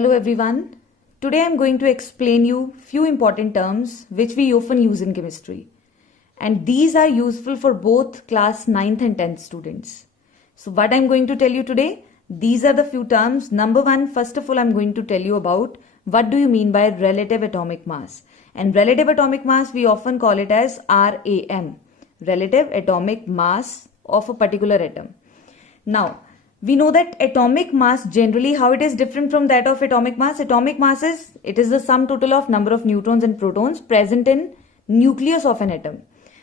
Hello everyone. Today I am going to explain you few important terms which we often use in chemistry. And these are useful for both class 9th and 10th students. So what I am going to tell you today, these are the few terms. Number one, first of all, I am going to tell you about what do you mean by relative atomic mass. And relative atomic mass, we often call it as RAM, relative atomic mass of a particular atom. Now, we know that atomic mass generally, how it is different from that of atomic mass. Atomic mass is, it is the sum total of number of neutrons and protons present in nucleus of an atom.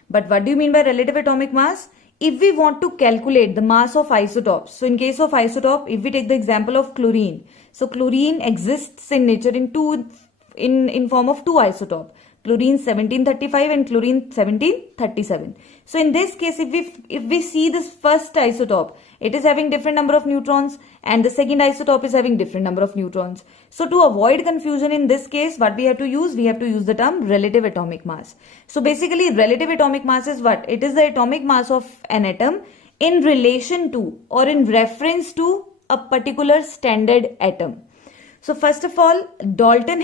But what do you mean by relative atomic mass? If we want to calculate the mass of isotopes, so in case of isotope, if we take the example of chlorine, so chlorine exists in nature in form of two isotopes, chlorine 1735 and chlorine 1737. So in this case, if we see this first isotope, it is having different number of neutrons and the second isotope is having different number of neutrons. So to avoid confusion in this case, what we have to use? We have to use the term relative atomic mass. So basically relative atomic mass is what? It is the atomic mass of an atom in relation to or in reference to a particular standard atom. So first of all, Dalton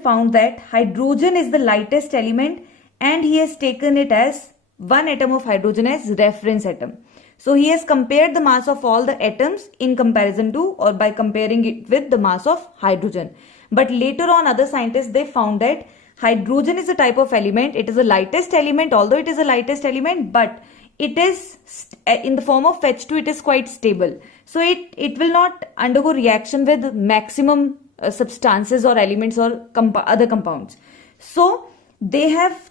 found that hydrogen is the lightest element and he has taken it as one atom of hydrogen as reference atom. So he has compared the mass of all the atoms in comparison to or by comparing it with the mass of hydrogen. But later on other scientists, they found that hydrogen is a type of element. It is the lightest element, although it is the lightest element, but it is in the form of H2, it is quite stable. So it will not undergo reaction with maximum substances or elements or other compounds. So they have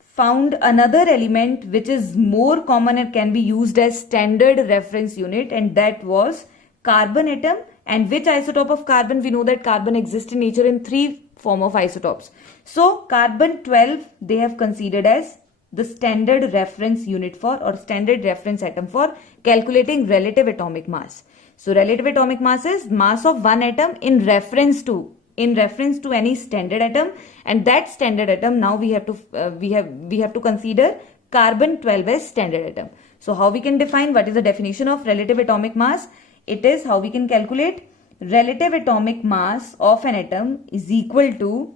found another element which is more common and can be used as standard reference unit, and that was carbon atom. And which isotope of carbon? We know that carbon exists in nature in three form of isotopes. So carbon 12 they have considered as the standard reference unit for or standard reference atom for calculating relative atomic mass. So relative atomic mass is mass of one atom in reference to any standard atom, and that standard atom now we have to consider carbon 12 as standard atom. So how we can define, what is the definition of relative atomic mass? It is how we can calculate relative atomic mass of an atom is equal to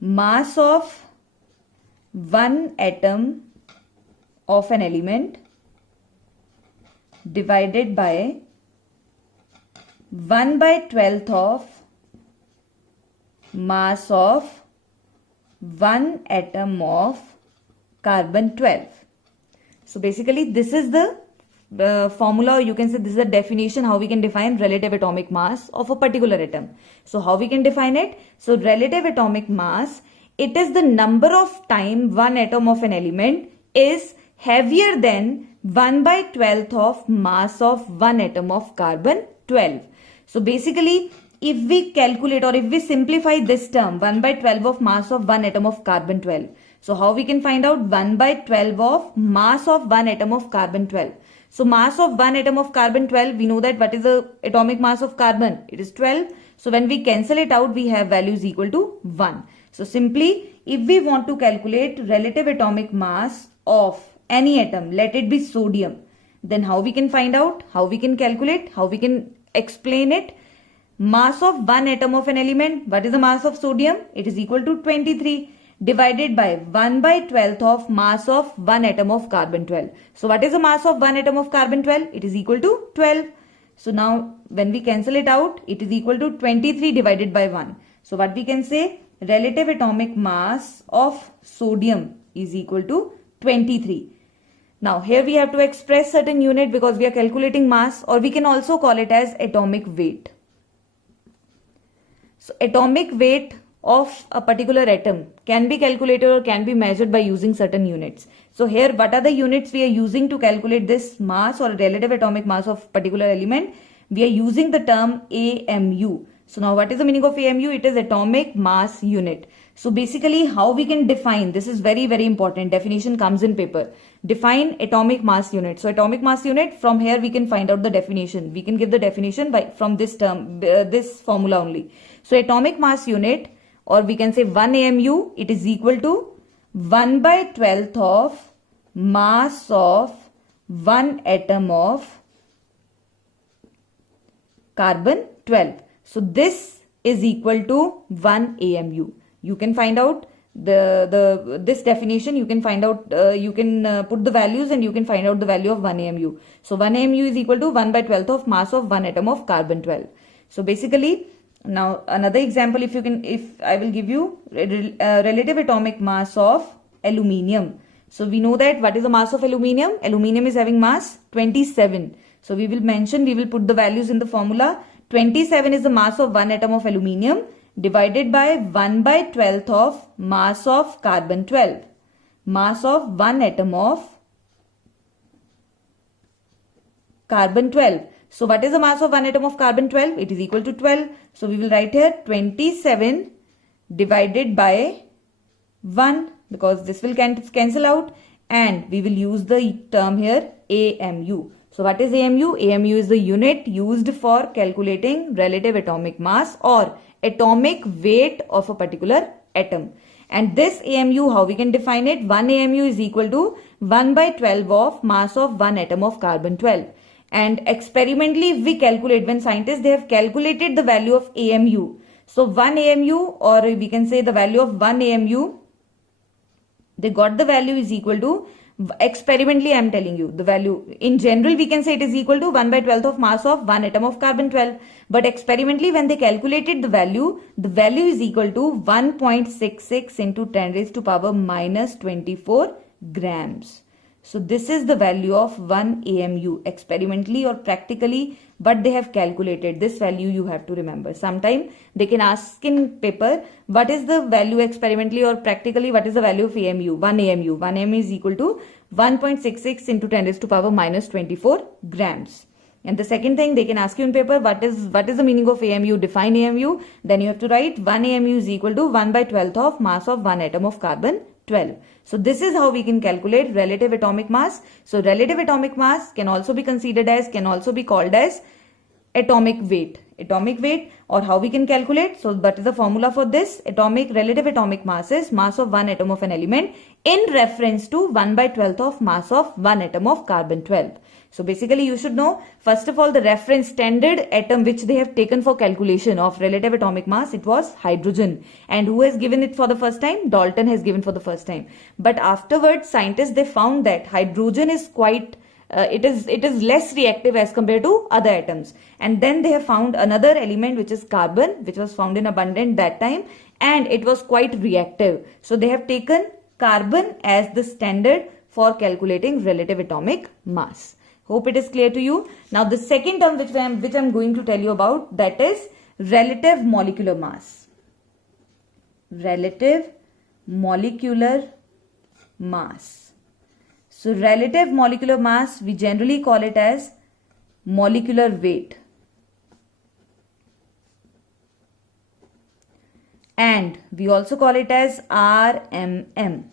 mass of one atom of an element divided by 1/12 of mass of one atom of carbon 12. So basically this is the formula, or you can say this is the definition how we can define relative atomic mass of a particular atom. So how we can define it? So relative atomic mass, it is the number of time one atom of an element is heavier than 1/12 of mass of one atom of carbon 12. So basically, if we calculate or if we simplify this term 1/12 of mass of one atom of carbon 12. So how we can find out 1/12 of mass of one atom of carbon 12? So mass of one atom of carbon 12, we know that what is the atomic mass of carbon? It is 12. So when we cancel it out, we have values equal to 1. So simply, if we want to calculate relative atomic mass of any atom, let it be sodium, then how we can find out, how we can calculate, how we can explain it? Mass of one atom of an element, what is the mass of sodium? It is equal to 23 divided by 1/12 of mass of one atom of carbon 12. So what is the mass of one atom of carbon 12? It is equal to 12. So now when we cancel it out, it is equal to 23 divided by 1. So what we can say? Relative atomic mass of sodium is equal to 23. Now here we have to express certain unit because we are calculating mass, or we can also call it as atomic weight. So atomic weight of a particular atom can be calculated or can be measured by using certain units. So here what are the units we are using to calculate this mass or relative atomic mass of particular element? We are using the term AMU. So now what is the meaning of AMU? It is atomic mass unit. So basically how we can define, this is very important, definition comes in paper. Define atomic mass unit. So atomic mass unit, from here we can find out the definition. We can give the definition from this term, this formula only. So atomic mass unit, or we can say 1 AMU, it is equal to 1/12 of mass of one atom of carbon 12. So this is equal to 1 AMU. You can find out this definition. You can find out, you can put the values and you can find out the value of 1 AMU. So 1 AMU is equal to 1 by 12th of mass of 1 atom of carbon 12. So basically, now another example, if I will give you relative atomic mass of aluminium. So we know that what is the mass of aluminium? Aluminium is having mass 27. So we will put the values in the formula. 27 is the mass of 1 atom of aluminium divided by 1 by 12th of mass of carbon 12. Mass of 1 atom of carbon 12. So what is the mass of 1 atom of carbon 12? It is equal to 12. So we will write here 27 divided by 1, because this will cancel out, and we will use the term here AMU. So what is AMU? AMU is the unit used for calculating relative atomic mass or atomic weight of a particular atom. And this AMU, how we can define it? 1 AMU is equal to 1 by 12 of mass of 1 atom of carbon 12. And experimentally, if we calculate, when scientists, they have calculated the value of AMU. So 1 AMU, or we can say the value of 1 AMU, they got the value is equal to, experimentally I am telling you the value. In general, we can say it is equal to 1 by 12th of mass of 1 atom of carbon 12. But experimentally, when they calculated the value is equal to 1.66 into 10 raised to power minus 24 grams. So this is the value of 1 AMU. Experimentally or practically, what they have calculated, this value you have to remember. Sometime they can ask in paper, what is the value experimentally or practically, what is the value of AMU? 1 AMU. 1 AMU is equal to 1.66 into 10 raised to power minus 24 grams. And the second thing they can ask you in paper, what is the meaning of AMU? Define AMU. Then you have to write 1 AMU is equal to 1 by 12th of mass of 1 atom of carbon 12. So this is how we can calculate relative atomic mass. So relative atomic mass can also be considered as, can also be called as atomic weight. Atomic weight, or how we can calculate. So what is the formula for this? Relative atomic mass is mass of 1 atom of an element in reference to 1 by 12th of mass of 1 atom of carbon 12. So basically you should know, first of all, the reference standard atom which they have taken for calculation of relative atomic mass, it was hydrogen. And who has given it for the first time? Dalton has given for the first time. But afterwards, scientists, they found that hydrogen is quite, it is less reactive as compared to other atoms. And then they have found another element which is carbon, which was found in abundance that time, and it was quite reactive. So they have taken carbon as the standard for calculating relative atomic mass. Hope it is clear to you. Now the second term which I'm going to tell you about, that is relative molecular mass. Relative molecular mass. So relative molecular mass, we generally call it as molecular weight. And we also call it as RMM,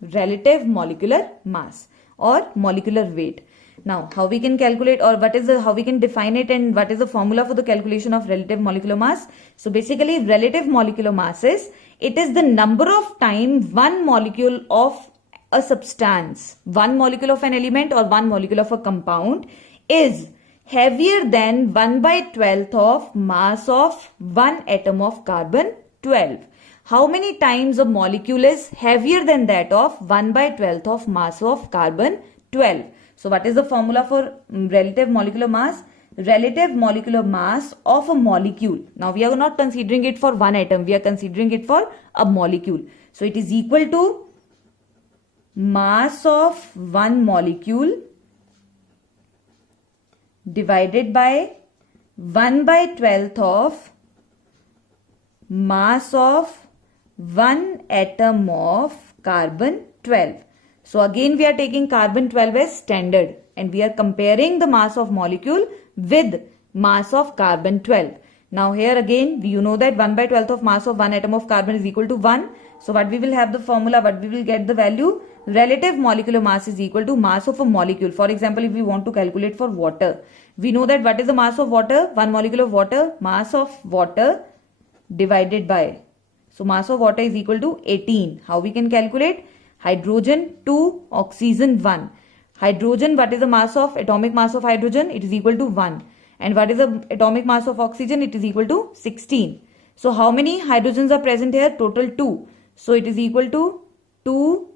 relative molecular mass or molecular weight. Now, how we can calculate, or how we can define it, and what is the formula for the calculation of relative molecular mass? So basically, relative molecular mass is, it is the number of times one molecule of a substance, one molecule of an element or one molecule of a compound is heavier than 1 by 12th of mass of 1 atom of carbon 12. How many times a molecule is heavier than that of 1 by 12th of mass of carbon 12? So what is the formula for relative molecular mass? Relative molecular mass of a molecule. Now we are not considering it for one atom. We are considering it for a molecule. So it is equal to mass of one molecule divided by 1 by 12th of mass of 1 atom of carbon 12. So again we are taking carbon 12 as standard and we are comparing the mass of molecule with mass of carbon 12. Now here again you know that 1 by 12th of mass of 1 atom of carbon is equal to 1. So what we will have the formula, what we will get the value, relative molecular mass is equal to mass of a molecule. For example, if we want to calculate for water, we know that what is the mass of water? One molecule of water, mass of water divided by, so mass of water is equal to 18. How we can calculate? Hydrogen 2, oxygen 1. Hydrogen, what is the mass of, atomic mass of hydrogen? It is equal to 1. And what is the atomic mass of oxygen? It is equal to 16. So how many hydrogens are present here? Total 2. So it is equal to 2,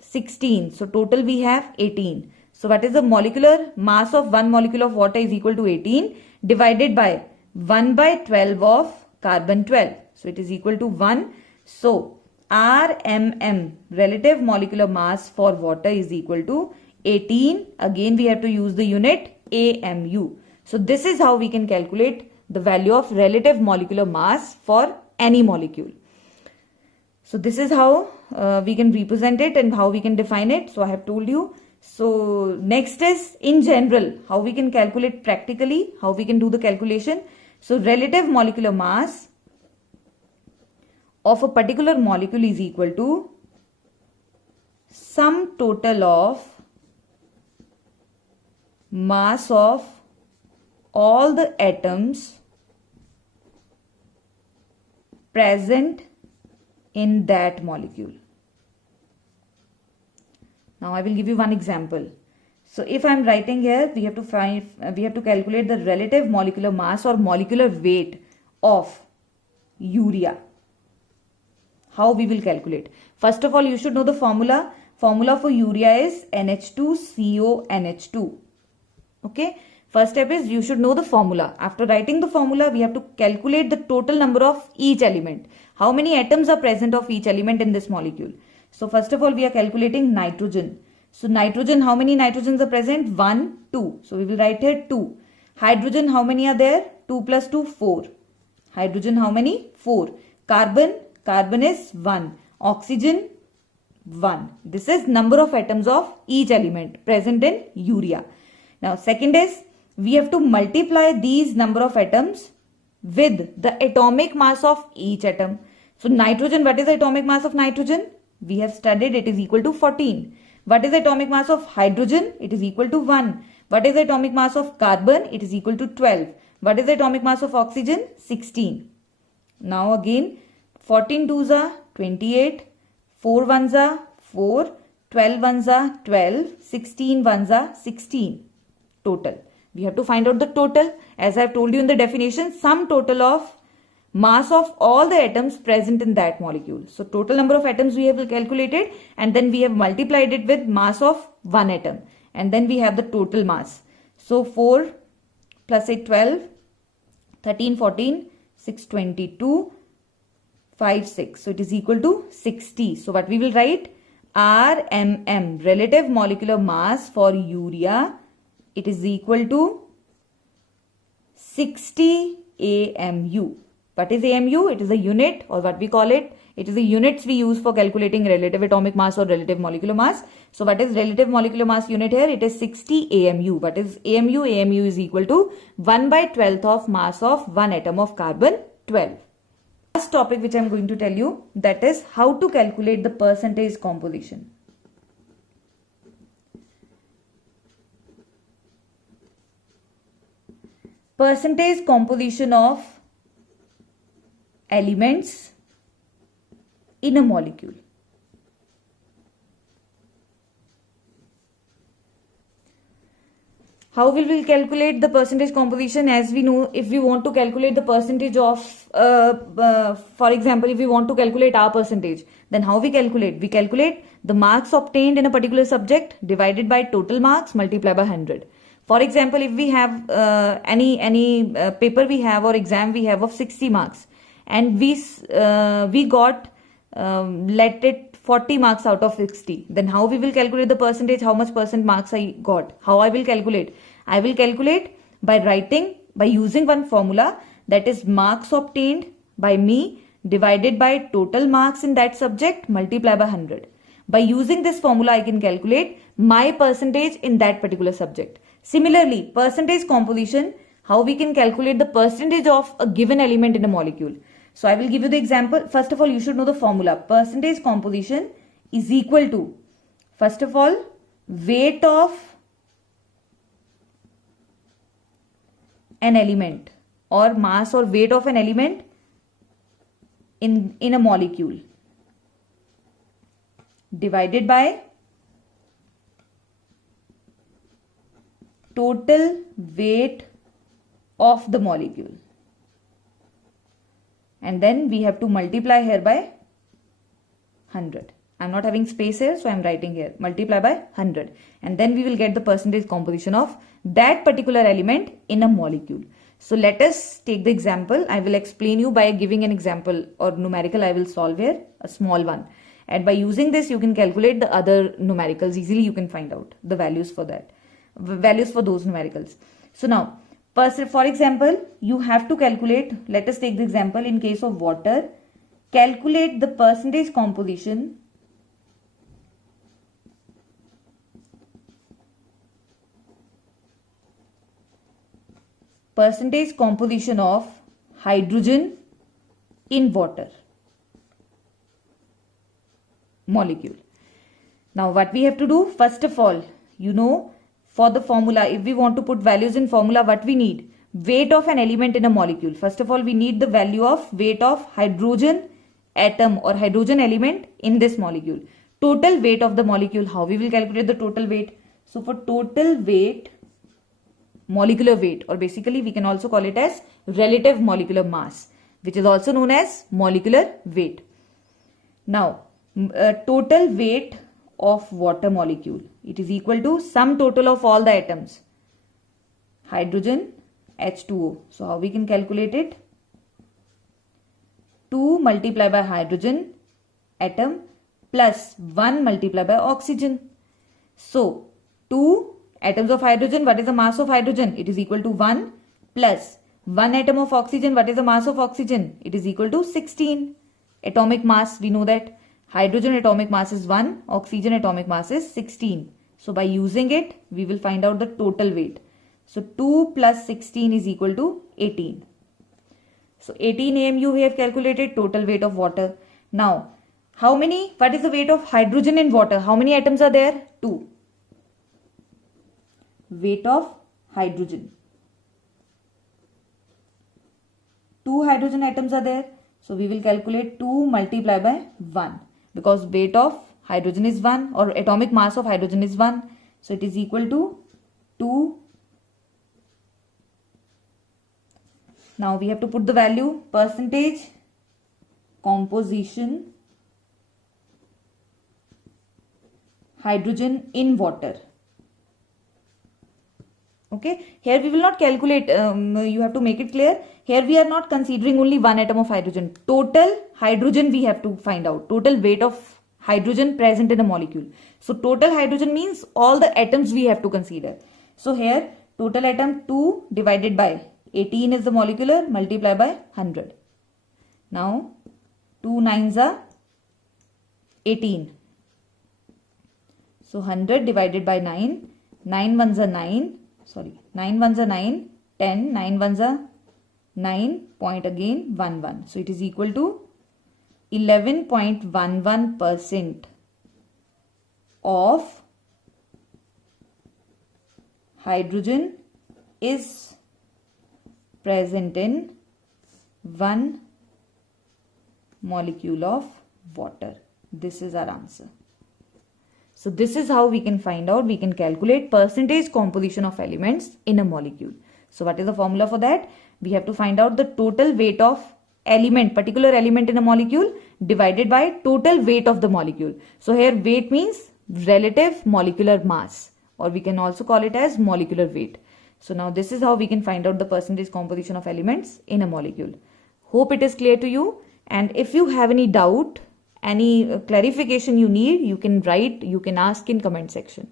16. So total we have 18. So what is the molecular mass of one molecule of water is equal to 18 divided by 1 by 12 of carbon 12. So it is equal to 1. So RMM, relative molecular mass for water, is equal to 18. Again we have to use the unit AMU. So this is how we can calculate the value of relative molecular mass for any molecule. So this is how we can represent it and how we can define it. So I have told you. So next is in general how we can calculate practically, how we can do the calculation. So relative molecular mass of a particular molecule is equal to sum total of mass of all the atoms present in that molecule. Now I will give you one example. So if I am writing here, we have to calculate the relative molecular mass or molecular weight of urea. How we will calculate? First of all, you should know the formula. Formula for urea is NH2CONH2. Okay. First step is you should know the formula. After writing the formula, we have to calculate the total number of each element. How many atoms are present of each element in this molecule? So first of all, we are calculating nitrogen. So nitrogen, how many nitrogens are present? 1, 2. So we will write here 2. Hydrogen, how many are there? 2 plus 2, 4. Hydrogen, how many? 4. Carbon is 1. Oxygen, 1. This is number of atoms of each element present in urea. Now second is we have to multiply these number of atoms with the atomic mass of each atom. So nitrogen, what is the atomic mass of nitrogen? We have studied, it is equal to 14. What is the atomic mass of hydrogen? It is equal to 1. What is the atomic mass of carbon? It is equal to 12. What is the atomic mass of oxygen? 16. Now again, 14 twos are 28, 4 ones are 4, 12 ones are 12, 16 ones are 16 total. We have to find out the total. As I have told you in the definition, sum total of mass of all the atoms present in that molecule. So total number of atoms we have calculated and then we have multiplied it with mass of one atom. And then we have the total mass. So 4 plus 8, 12, 13, 14, 6, 22, 5, 6. So it is equal to 60. So what we will write? RMM, relative molecular mass for urea, it is equal to 60 AMU. What is AMU? It is a unit, or what we call it. It is the units we use for calculating relative atomic mass or relative molecular mass. So what is relative molecular mass unit here? It is 60 AMU. What is AMU? AMU is equal to 1 by 12th of mass of one atom of carbon 12. Last topic which I am going to tell you, that is how to calculate the percentage composition. Percentage composition of elements in a molecule. How will we calculate the percentage composition? As we know, if we want to calculate the percentage of, for example, if we want to calculate our percentage, then how we calculate? We calculate the marks obtained in a particular subject divided by total marks multiplied by 100. For example, if we have any paper we have or exam we have of 60 marks and we got let it 40 marks out of 60, then how we will calculate the percentage, how much percent marks I got? How I will calculate? I will calculate by using one formula, that is marks obtained by me divided by total marks in that subject multiplied by 100. By using this formula, I can calculate my percentage in that particular subject. Similarly, percentage composition, how we can calculate the percentage of a given element in a molecule. So I will give you the example. First of all, you should know the formula. Percentage composition is equal to, first of all, weight of an element or mass or weight of an element in a molecule divided by total weight of the molecule. And then we have to multiply here by 100. I'm not having space here, so I'm writing here multiply by 100. And then we will get the percentage composition of that particular element in a molecule. So let us take the example. I will explain you by giving an example or numerical I will solve here, a small one. And by using this, you can calculate the other numericals easily. You can find out the values for that, values for those numericals. So now, for example, you have to calculate, let us take the example in case of water, calculate the percentage composition of hydrogen in water molecule. Now what we have to do, first of all, for the formula, if we want to put values in formula, what we need? Weight of an element in a molecule. First of all, we need the value of weight of hydrogen atom or hydrogen element in this molecule. Total weight of the molecule. How we will calculate the total weight? So for total weight, molecular weight, or basically we can also call it as relative molecular mass, which is also known as molecular weight. Now, total weight of water molecule, it is equal to sum total of all the atoms, hydrogen, H2O. So how we can calculate it? 2 multiplied by hydrogen atom plus 1 multiplied by oxygen. So 2 atoms of hydrogen, what is the mass of hydrogen? It is equal to 1 plus 1 atom of oxygen, what is the mass of oxygen? It is equal to 16. Atomic mass, we know that hydrogen atomic mass is 1, oxygen atomic mass is 16. So by using it, we will find out the total weight. So 2 plus 16 is equal to 18. So 18 AMU we have calculated, total weight of water. Now, what is the weight of hydrogen in water? How many atoms are there? 2. Weight of hydrogen. 2 hydrogen atoms are there. So we will calculate 2 multiplied by 1. Because weight of hydrogen is 1 or atomic mass of hydrogen is 1. So it is equal to 2. Now we have to put the value, percentage composition hydrogen in water. Okay, here we will not calculate, you have to make it clear. Here we are not considering only one atom of hydrogen. Total hydrogen we have to find out. Total weight of hydrogen present in a molecule. So total hydrogen means all the atoms we have to consider. So here total atom 2 divided by 18 is the molecular, multiply by 100. Now 2 9s are 18. So 100 divided by 9, 9 1s are 9. 9 1s are 9, 10, 9 1s are 9, point again 1 1. So it is equal to 11.11% of hydrogen is present in 1 molecule of water. This is our answer. So this is how we can find out, we can calculate percentage composition of elements in a molecule. So what is the formula for that? We have to find out the total weight of element, particular element in a molecule divided by total weight of the molecule. So here weight means relative molecular mass, or we can also call it as molecular weight. So now this is how we can find out the percentage composition of elements in a molecule. Hope it is clear to you. And if you have any doubt, any clarification you need, you can write, you can ask in comment section.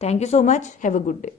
Thank you so much. Have a good day.